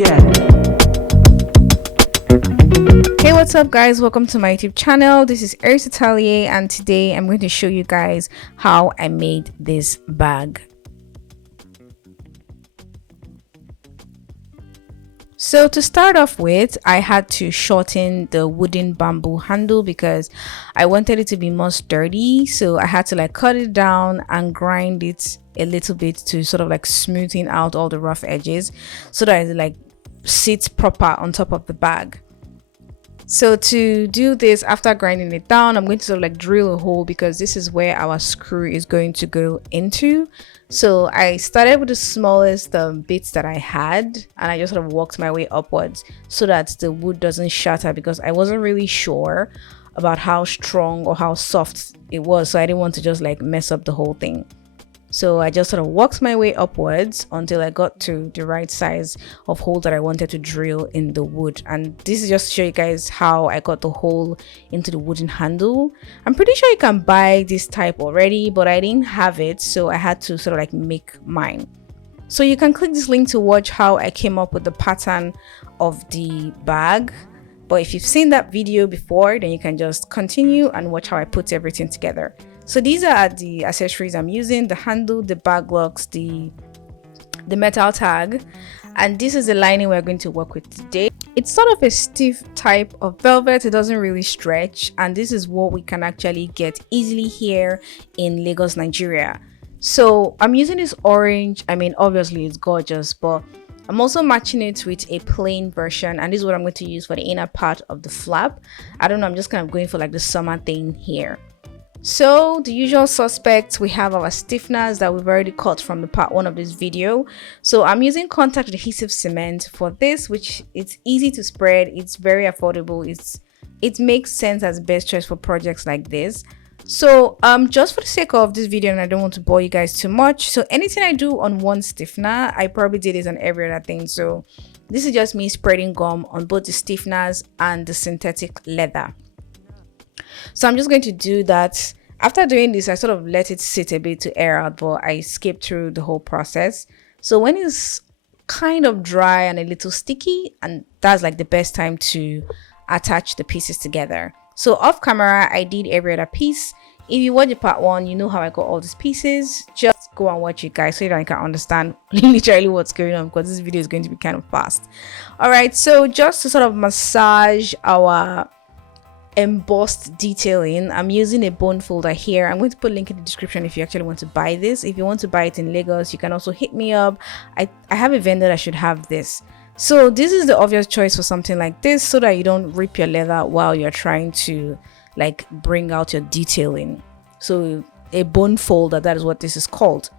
Hey, what's up guys, welcome to my YouTube channel. This is Eris, and today I'm going to show you guys how I made this bag. So to start off with, I had to shorten the wooden bamboo handle because I wanted it to be more sturdy. So I had to like cut it down and grind it a little bit to sort of like smoothing out all the rough edges so that it like sits proper on top of the bag. So to do this, after grinding it down, I'm going to sort of like drill a hole because this is where our screw is going to go into. So I started with the smallest bits that I had, and I just sort of worked my way upwards so that the wood doesn't shatter, because I wasn't really sure about how strong or how soft it was, so I didn't want to just like mess up the whole thing. So I just sort of worked my way upwards until I got to the right size of hole that I wanted to drill in the wood. And this is just to show you guys how I got the hole into the wooden handle. I'm pretty sure you can buy this type already, but I didn't have it, so I had to sort of like make mine. So you can click this link to watch how I came up with the pattern of the bag. But if you've seen that video before, then you can just continue and watch how I put everything together. So these are the accessories I'm using: the handle, the bag locks, the metal tag, and this is the lining we're going to work with today. It's sort of a stiff type of velvet, it doesn't really stretch, and this is what we can actually get easily here in Lagos, Nigeria. So I'm using this orange. I mean, obviously it's gorgeous, but I'm also matching it with a plain version, and this is what I'm going to use for the inner part of the flap. I don't know, I'm just kind of going for like the summer thing here. So the usual suspects, we have our stiffeners that we've already cut from the part 1 of this video. So I'm using contact adhesive cement for this, which it's easy to spread, it's very affordable, it makes sense as best choice for projects like this. So just for the sake of this video, and I don't want to bore you guys too much, so anything I do on one stiffener, I probably did it on every other thing. So this is just me spreading gum on both the stiffeners and the synthetic leather. So I'm just going to do that. After doing this, I sort of let it sit a bit to air out, but I skipped through the whole process. So when it's kind of dry and a little sticky, and that's like the best time to attach the pieces together. So off camera, I did every other piece. If you watch the part 1, you know how I got all these pieces. Just go and watch it, guys, so that I can understand literally what's going on, because this video is going to be kind of fast. All right, so just to sort of massage our embossed detailing, I'm using a bone folder here. I'm going to put a link in the description if you actually want to buy this. If you want to buy it in Lagos, you can also hit me up. I have a vendor that should have this. So this is the obvious choice for something like this, so that you don't rip your leather while you're trying to like bring out your detailing. So a bone folder, that is what this is called.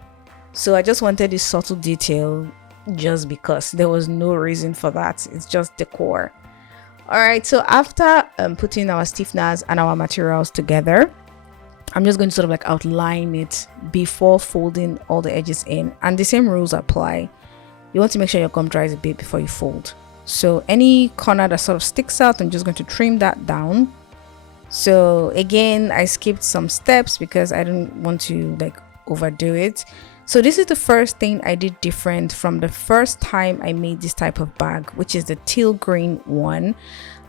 So I just wanted this subtle detail just because there was no reason for that, it's just decor. All right, so after putting our stiffeners and our materials together, I'm just going to sort of like outline it before folding all the edges in, and the same rules apply. You want to make sure your gum dries a bit before you fold. So any corner that sort of sticks out, I'm just going to trim that down. So again, I skipped some steps because I didn't want to like overdo it. So this is the first thing I did different from the first time I made this type of bag, which is the teal green one.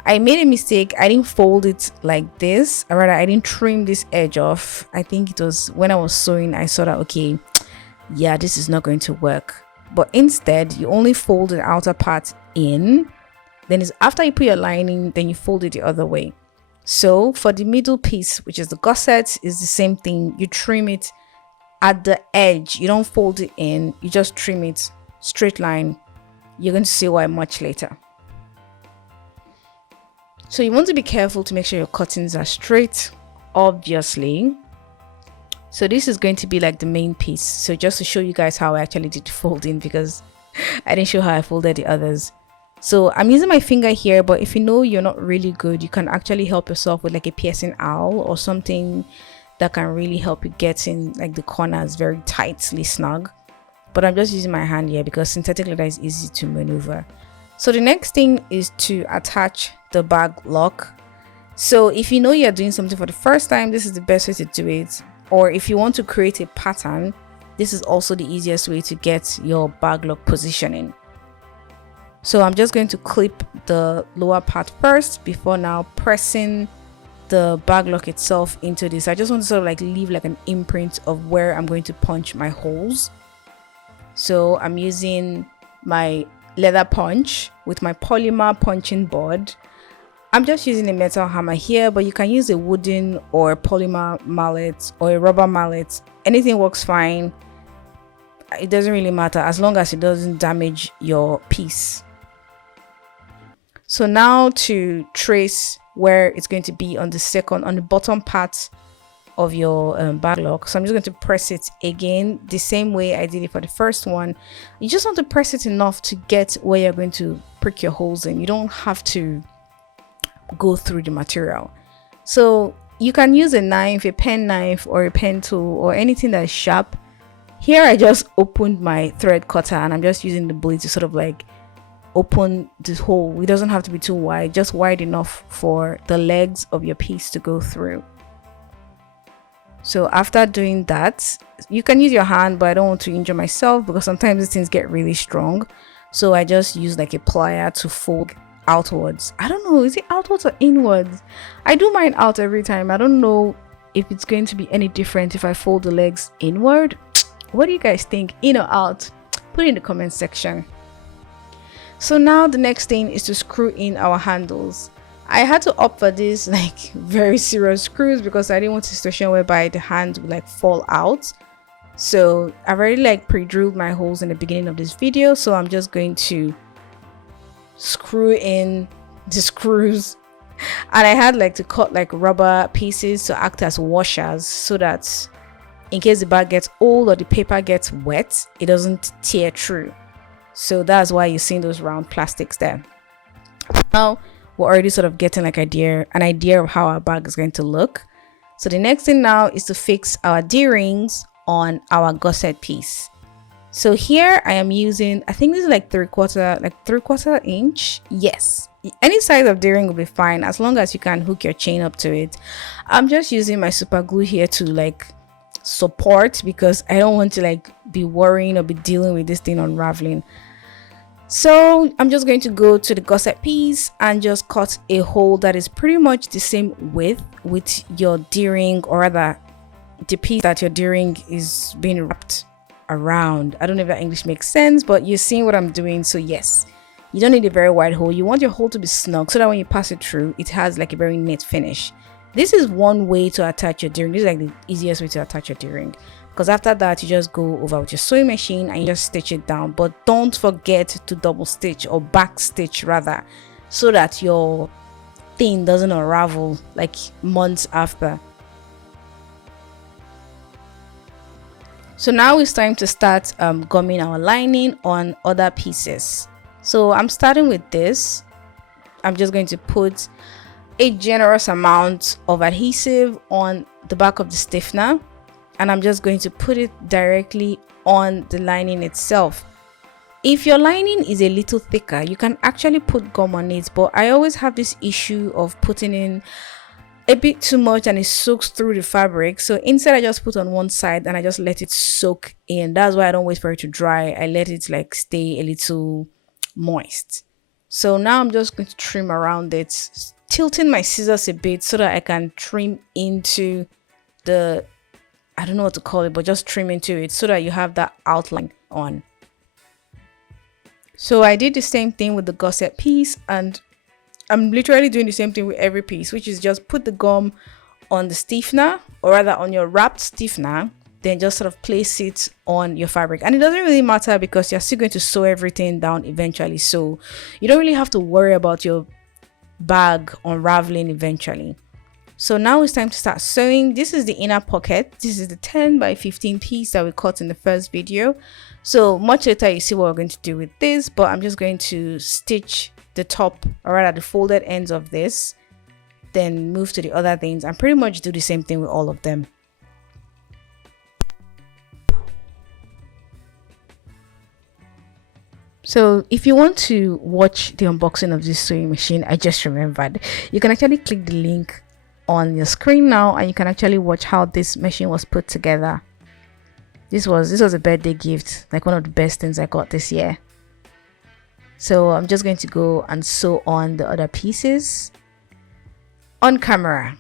I made a mistake. I didn't fold it like this, or rather I didn't trim this edge off. I think it was when I was sewing, I saw that, okay, yeah, this is not going to work. But instead, you only fold the outer part in, then it's after you put your lining, then you fold it the other way. So for the middle piece, which is the gusset, is the same thing. You trim it at the edge, you don't fold it in, you just trim it straight line. You're going to see why much later. So you want to be careful to make sure your cuttings are straight, obviously. So this is going to be like the main piece. So just to show you guys how I actually did folding, because I didn't show how I folded the others. So I'm using my finger here, but if you know you're not really good, you can actually help yourself with like a piercing awl or something that can really help you get in like the corners very tightly snug. But I'm just using my hand here because synthetic leather is easy to maneuver. So the next thing is to attach the bag lock. So if you know you're doing something for the first time, this is the best way to do it. Or if you want to create a pattern, this is also the easiest way to get your bag lock positioning. So I'm just going to clip the lower part first before now pressing the bag lock itself into this. I just want to sort of like leave like an imprint of where I'm going to punch my holes. So I'm using my leather punch with my polymer punching board. I'm just using a metal hammer here, but you can use a wooden or polymer mallet or a rubber mallet. Anything works fine. It doesn't really matter as long as it doesn't damage your piece. So now to trace where it's going to be on the bottom part of your bag lock. So I'm just going to press it again the same way I did it for the first one. You just want to press it enough to get where you're going to prick your holes in. You don't have to go through the material. So you can use a knife, a pen knife, or a pen tool, or anything that is sharp. Here I just opened my thread cutter and I'm just using the blade to sort of like open this hole. It doesn't have to be too wide, just wide enough for the legs of your piece to go through. So after doing that, you can use your hand, but I don't want to injure myself because sometimes these things get really strong. So I just use like a plier to fold outwards. I don't know, is it outwards or inwards? I do mine out every time. I don't know if it's going to be any different if I fold the legs inward. What do you guys think, in or out? Put it in the comment section. So now the next thing is to screw in our handles. I had to opt for this like very serious screws because I didn't want a situation whereby the hand would like fall out. So I've already like pre-drilled my holes in the beginning of this video, so I'm just going to screw in the screws. And I had like to cut like rubber pieces to act as washers so that in case the bag gets old or the paper gets wet, it doesn't tear through. So that's why you're seeing those round plastics there. Now we're already sort of getting like an idea of how our bag is going to look. So the next thing now is to fix our D-rings on our gusset piece. So here I am using, I think this is like three quarter inch. Yes, any size of D-ring will be fine as long as you can hook your chain up to it. I'm just using my super glue here to like support because I don't want to like be worrying or be dealing with this thing unraveling. So I'm just going to go to the gusset piece and just cut a hole that is pretty much the same width with your D-ring, or rather the piece that your D-ring is being wrapped around. I don't know if that English makes sense, but you're seeing what I'm doing. So yes, you don't need a very wide hole. You want your hole to be snug so that when you pass it through, it has like a very neat finish. This is one way to attach your D-ring. This is like the easiest way to attach your D-ring, because after that you just go over with your sewing machine and you just stitch it down. But don't forget to double stitch, or back stitch rather, so that your thing doesn't unravel like months after. So now it's time to start gumming our lining on other pieces. So I'm starting with this. I'm just going to put a generous amount of adhesive on the back of the stiffener, and I'm just going to put it directly on the lining itself. If your lining is a little thicker, you can actually put gum on it, but I always have this issue of putting in a bit too much and it soaks through the fabric. So instead I just put on one side and I just let it soak in. That's why I don't wait for it to dry. I let it like stay a little moist. So now I'm just going to trim around it, tilting my scissors a bit so that I can trim into the, I don't know what to call it, but just trim into it so that you have that outline on. So I did the same thing with the gusset piece, and I'm literally doing the same thing with every piece, which is just put the gum on the stiffener, or rather on your wrapped stiffener, then just sort of place it on your fabric. And it doesn't really matter because you're still going to sew everything down eventually, so you don't really have to worry about your bag unraveling eventually. So now it's time to start sewing. This is the inner pocket. This is the 10 by 15 piece that we cut in the first video. So much later you see what we're going to do with this, but I'm just going to stitch the top, or rather the folded ends of this, then move to the other things and pretty much do the same thing with all of them. So if you want to watch the unboxing of this sewing machine, I just remembered, you can actually click the link on your screen now and you can actually watch how this machine was put together. This was a birthday gift, like one of the best things I got this year. So I'm just going to go and sew on the other pieces on camera.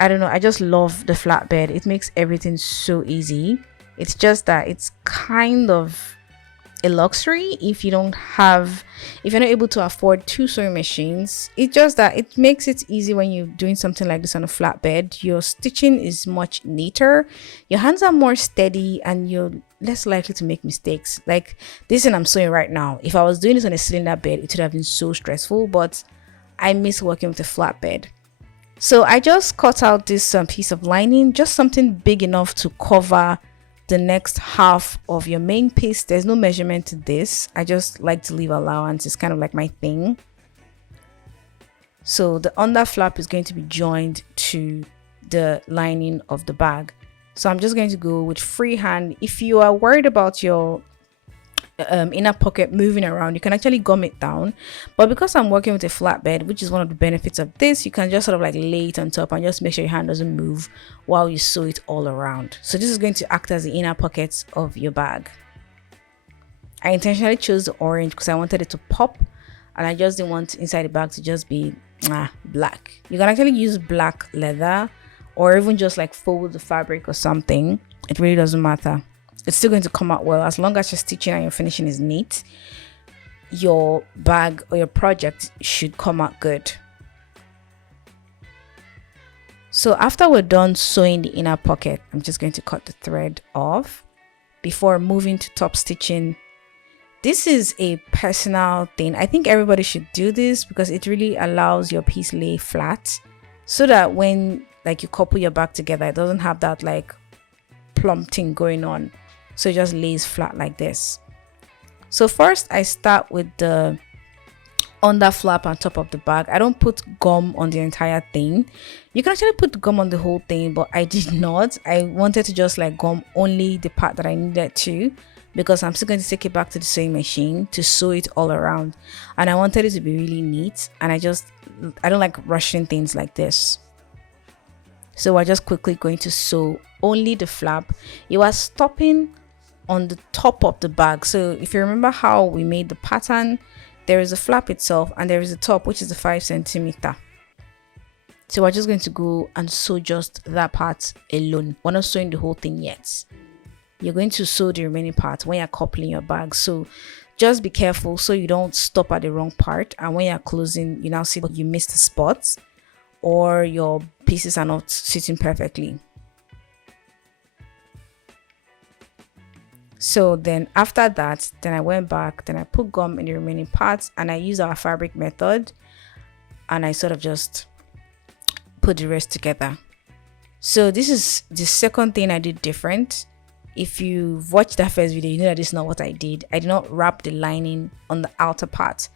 I don't know, I just love the flatbed. It makes everything so easy. It's just that it's kind of a luxury if you're not able to afford two sewing machines. It's just that it makes it easy when you're doing something like this on a flatbed. Your stitching is much neater, your hands are more steady, and you're less likely to make mistakes. Like this thing I'm sewing right now, if I was doing this on a cylinder bed, it would have been so stressful, but I miss working with a flatbed. So I just cut out this piece of lining, just something big enough to cover the next half of your main piece. There's no measurement to this. I just like to leave allowance. It's kind of like my thing. So the under flap is going to be joined to the lining of the bag. So I'm just going to go with freehand. If you are worried about your inner pocket moving around, you can actually gum it down, but because I'm working with a flatbed, which is one of the benefits of this, you can just sort of like lay it on top and just make sure your hand doesn't move while you sew it all around. So this is going to act as the inner pockets of your bag. I intentionally chose the orange because I wanted it to pop, and I just didn't want inside the bag to just be black. You can actually use black leather or even just like fold the fabric or something. It really doesn't matter. It's still going to come out well as long as your stitching and your finishing is neat. Your bag or your project should come out good. So after we're done sewing the inner pocket, I'm just going to cut the thread off before moving to top stitching. This is a personal thing. I think everybody should do this because it really allows your piece lay flat, so that when like you couple your bag together, it doesn't have that like plumping going on. So it just lays flat like this. So first I start with the under flap on top of the bag. I don't put gum on the entire thing. You can actually put gum on the whole thing, but I did not. I wanted to just like gum only the part that I needed to, because I'm still going to take it back to the sewing machine to sew it all around, and I wanted it to be really neat, and I don't like rushing things like this. So we're just quickly going to sew only the flap. You are stopping on the top of the bag. So if you remember how we made the pattern, there is a flap itself and there is a top, which is the 5 centimeter. So we're just going to go and sew just that part alone. We're not sewing the whole thing yet. You're going to sew the remaining part when you're coupling your bag. So just be careful so you don't stop at the wrong part, and when you're closing, you now see that you missed the spots or your pieces are not sitting perfectly. So then after that, then I went back, then I put gum in the remaining parts, and I used our fabric method, and I sort of just put the rest together. So this is the second thing I did different. If you've watched that first video, you know that this is not what I did. I did not wrap the lining on the outer part,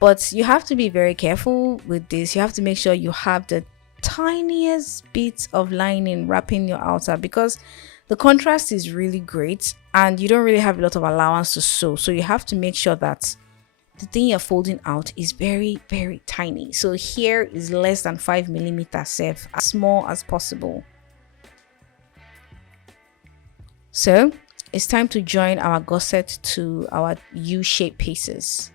but you have to be very careful with this. You have to make sure you have the tiniest bits of lining wrapping your outer, because the contrast is really great and you don't really have a lot of allowance to sew. So you have to make sure that the thing you're folding out is very, very tiny. So here is less than 5 millimeters safe, as small as possible. So it's time to join our gusset to our U-shaped pieces.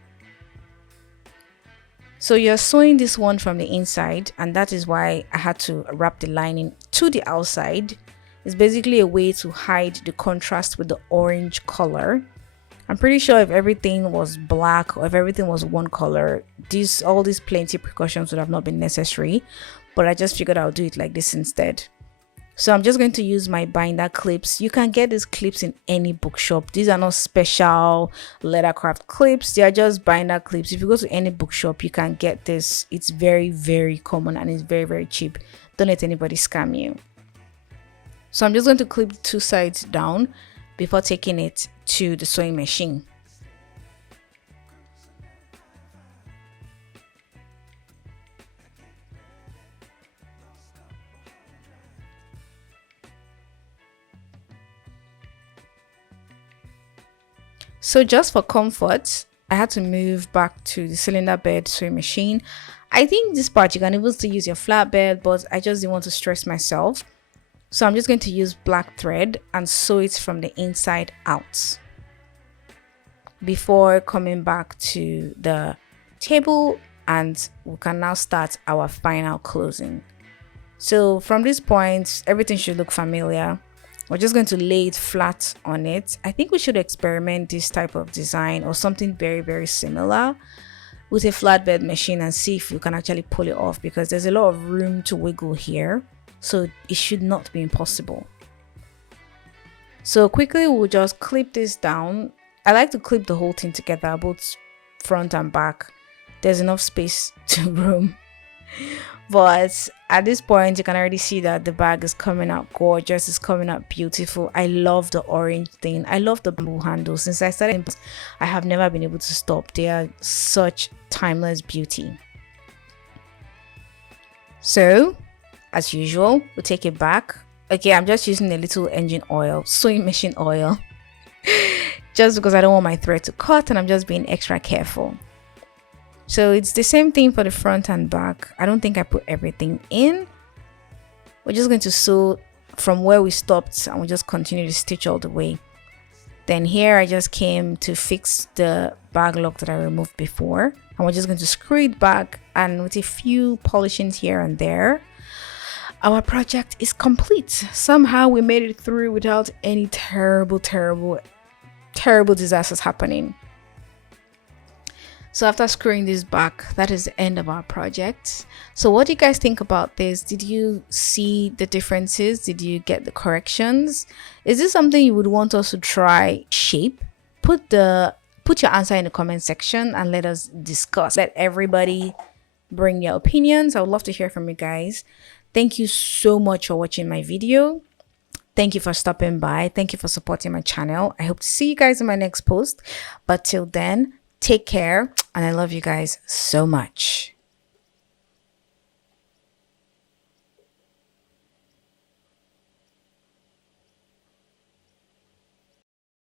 So you're sewing this one from the inside, and that is why I had to wrap the lining to the outside. It's basically a way to hide the contrast with the orange color. I'm pretty sure if everything was black or if everything was one color, all these plenty precautions would have not been necessary, but I just figured I'll do it like this instead. So I'm just going to use my binder clips. You can get these clips in any bookshop. These are not special leathercraft clips. They are just binder clips. If you go to any bookshop, you can get this. It's very, very common and it's very, very cheap. Don't let anybody scam you. So I'm just going to clip the two sides down before taking it to the sewing machine. So just for comfort, I had to move back to the cylinder bed sewing machine. I think this part you can even still use your flatbed, but I just didn't want to stress myself. So I'm just going to use black thread and sew it from the inside out. before coming back to the table, and we can now start our final closing. So from this point, everything should look familiar. We're just going to lay it flat on it. I think we should experiment this type of design or something very, very similar with a flatbed machine and see if we can actually pull it off, because there's a lot of room to wiggle here. So it should not be impossible. So quickly, we'll just clip this down. I like to clip the whole thing together, both front and back. There's enough space to roam. But at this point, you can already see that the bag is coming out gorgeous. It's coming out beautiful. I love the orange thing. I love the bamboo handles. Since I started, I have never been able to stop. They are such timeless beauty. So, as usual, we'll take it back. Okay, I'm just using a little engine oil, sewing machine oil, just because I don't want my thread to cut, and I'm just being extra careful. So it's the same thing for the front and back. I don't think I put everything in. We're just going to sew from where we stopped, and we'll just continue to stitch all the way. Then here I just came to fix the bag lock that I removed before, and we're just going to screw it back, and with a few polishings here and there, our project is complete. Somehow we made it through without any terrible disasters happening. So after screwing this back, that is the end of our project. So what do you guys think about this? Did you see the differences? Did you get the corrections? Is this something you would want us to try shape? Put your answer in the comment section and let us discuss. Let everybody bring your opinions. I would love to hear from you guys. Thank you so much for watching my video. Thank you for stopping by. Thank you for supporting my channel. I hope to see you guys in my next post. But till then, take care, and I love you guys so much.